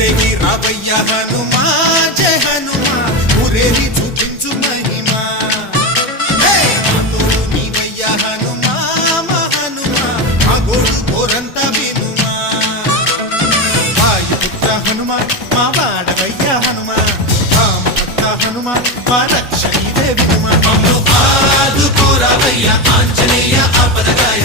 ఊరేగి రావయ్య హనుమా జయ హనుమా ఊరేగి చూపించు మహిమా తోడు నీవయ్య హనుమా మా హనుమా మా గోడు కోరంత వినుమా వాయుపుత్ర హనుమా మా వాడవయ్య హనుమా రామభక్త హనుమా మా రక్ష ఇదే వినుమా ఆదుకోరావయ్య ఆంజనేయ ఆపదగాయ